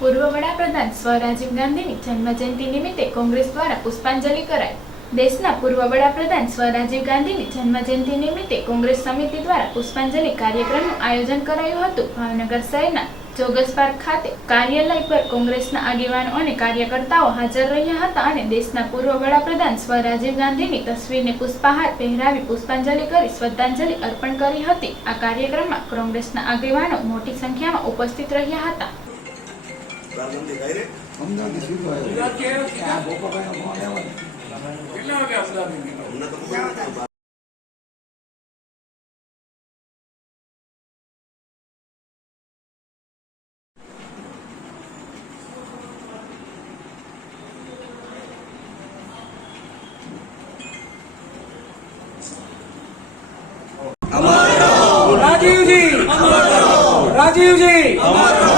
પૂર્વ વડાપ્રધાન સ્વરાજીવ ગાંધીની જન્મજયંતિ નિમિત્તે કોંગ્રેસ દ્વારા પુષ્પાંજલિ કરાઈ. દેશના પૂર્વ વડાપ્રધાન સ્વરાજીવ ગાંધીની જન્મજયંતિ નિમિત્તે કોંગ્રેસ સમિતિ દ્વારા પુષ્પાંજલિ કાર્યક્રમનું આયોજન કરાયું હતું. ભાવનગર શહેરના જોગસ પાર્ક ખાતે કાર્યાલય પર કોંગ્રેસના આગેવાનો અને કાર્યકર્તાઓ હાજર રહ્યા હતા અને દેશના પૂર્વ વડાપ્રધાન સ્વરાજીવ ગાંધીની તસવીરને પુષ્પહાર પહેરાવી પુષ્પાંજલિ કરી શ્રદ્ધાંજલિ અર્પણ કરી હતી. આ કાર્યક્રમમાં કોંગ્રેસના આગેવાનો મોટી સંખ્યામાં ઉપસ્થિત રહ્યા હતા. ફોન આવ્યો કેટલા વાગે અમદાવાદ રાજીવજી રાજીવજી.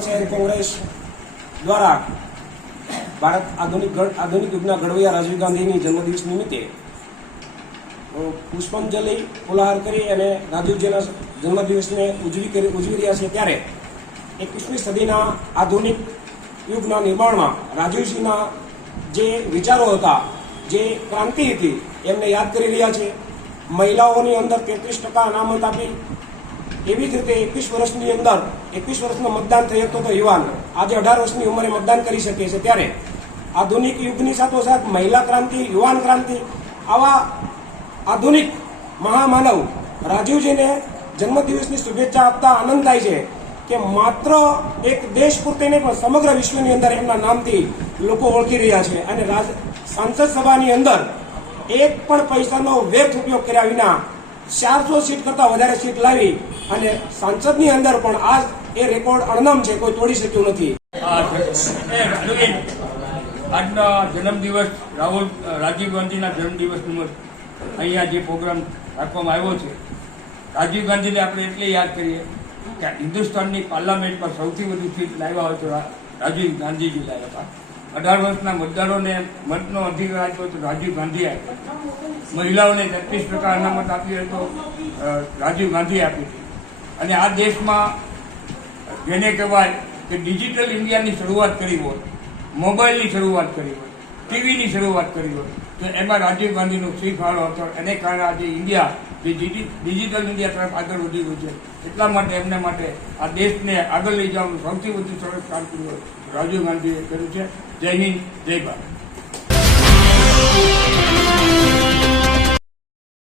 શહેર કોંગ્રેસ દ્વારા ભારત આધુનિક આધુનિક યુગના ઘડવૈયા રાજીવ ગાંધીની જન્મદિવસ નિમિત્તે પુષ્પાંજલિ ફુલાહાર કરી અને રાજીવજીના જન્મદિવસને ઉજવી કરી ઉજવી રહ્યા છે ત્યારે એકવીસમી સદીના આધુનિક યુગના નિર્માણમાં રાજીવજીના જે વિચારો હતા, જે ક્રાંતિ હતી, એમને યાદ કરી રહ્યા છે. મહિલાઓની અંદર તેત્રીસ ટકા અનામત આપી એવી જ રીતે એકવીસ વર્ષની અંદર, એકવીસ વર્ષનું મતદાન થઈ શકતો તો યુવાન. આજે અઢાર વર્ષની ઉંમરે મતદાન કરી શકે છે. ત્યારે આધુનિક યુગની સાથોસાથ મહિલા ક્રાંતિ, યુવાન ક્રાંતિ, આવા આધુનિક મહામાનવ રાજીવજીને જન્મદિવસની શુભેચ્છા આપતા આનંદ થાય છે કે માત્ર એક દેશ પૂરતી નહીં, પણ સમગ્ર વિશ્વની અંદર એમના નામથી લોકો ઓળખી રહ્યા છે. અને સાંસદ સભાની અંદર એક પણ પૈસાનો વ્યર્થ ઉપયોગ કર્યા વિના ચારસો સીટ કરતાં વધારે સીટ લાવી અને સાંસદની અંદર પણ આ એ રેકોર્ડ અણનમ છે, કોઈ તોડી શક્યું નથી. આજના જન્મદિવસ, રાહુલ રાજીવ ગાંધીના જન્મદિવસ નિમિત્ત અહીંયા જે પ્રોગ્રામ રાખવામાં આવ્યો છે, રાજીવ ગાંધીને આપણે એટલે યાદ કરીએ કે હિન્દુસ્તાનની પાર્લામેન્ટમાં સૌથી વધુ સીટ લાવ્યા હોય તો રાજીવ ગાંધીજી લાવ્યા હતા. અઢાર વર્ષના મતદારોને મતનો અધિકાર આપ્યો તો રાજીવ ગાંધી આપ્યો. મહિલાઓને તેત્રીસ ટકા અનામત આપી હોય તો રાજીવ ગાંધી આપી હતી અને આ દેશમાં જેને કહેવાય કે ડિજિટલ ઇન્ડિયાની શરૂઆત કરી હોય મોબાઈલની શરૂઆત કરી હોય ટીવીની શરૂઆત કરી હોય, તો એમાં રાજીવ ગાંધીનો શ્રી ફાળો હતો, એને કારણે આજે ઇન્ડિયા જે ડિજિટલ ઇન્ડિયા તરફ આગળ વધી ગયું છે. એટલા માટે, એમને માટે આ દેશને આગળ લઈ જવાનું સૌથી વધુ સરસ કામ કર્યું હોય રાજીવ ગાંધીએ કર્યું છે. જય હિન્દ, જય ભારત.